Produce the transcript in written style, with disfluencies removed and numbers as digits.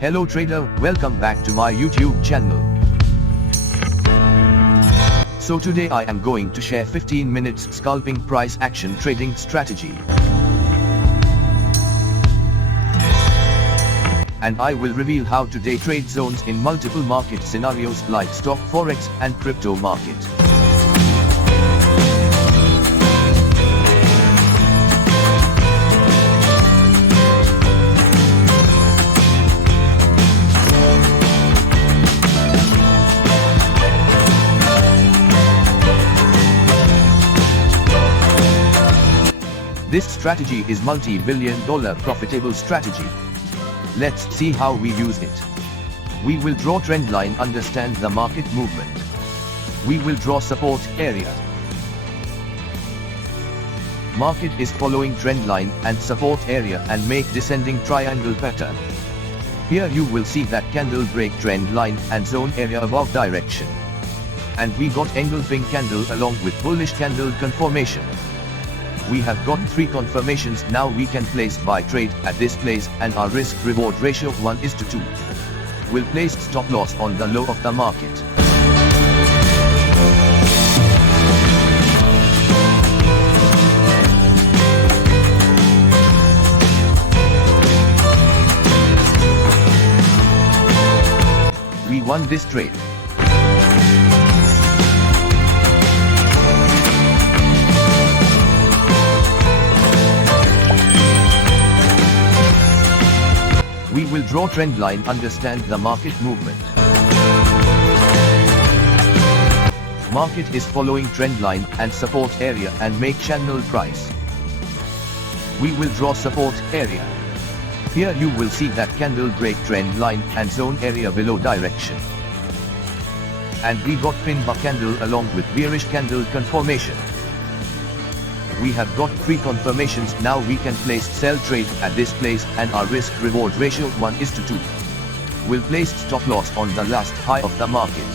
Hello trader, welcome back to my YouTube channel. So today I am going to share 15 minutes scalping price action trading strategy. And I will reveal how to day trade zones in multiple market scenarios like stock, forex and crypto market. This strategy is multi-billion-dollar profitable strategy. Let's see how we use it. We will draw trend line, understand the market movement. We will draw support area. Market is following trend line and support area and make descending triangle pattern. Here you will see that candle break trend line and zone area above direction. And we got engulfing candle along with bullish candle confirmation. We have got 3 confirmations. Now we can place buy trade at this place and our risk reward ratio 1:2. We'll place stop loss on the low of the market. We won this trade. We will draw trend line, understand the market movement. Market is following trend line and support area and make channel price. We will draw support area. Here you will see that candle break trend line and zone area below direction. And we got pin bar candle along with bearish candle confirmation. We have got 3 confirmations. Now we can place sell trade at this place and our risk reward ratio 1:2. We'll place stop loss on the last high of the market.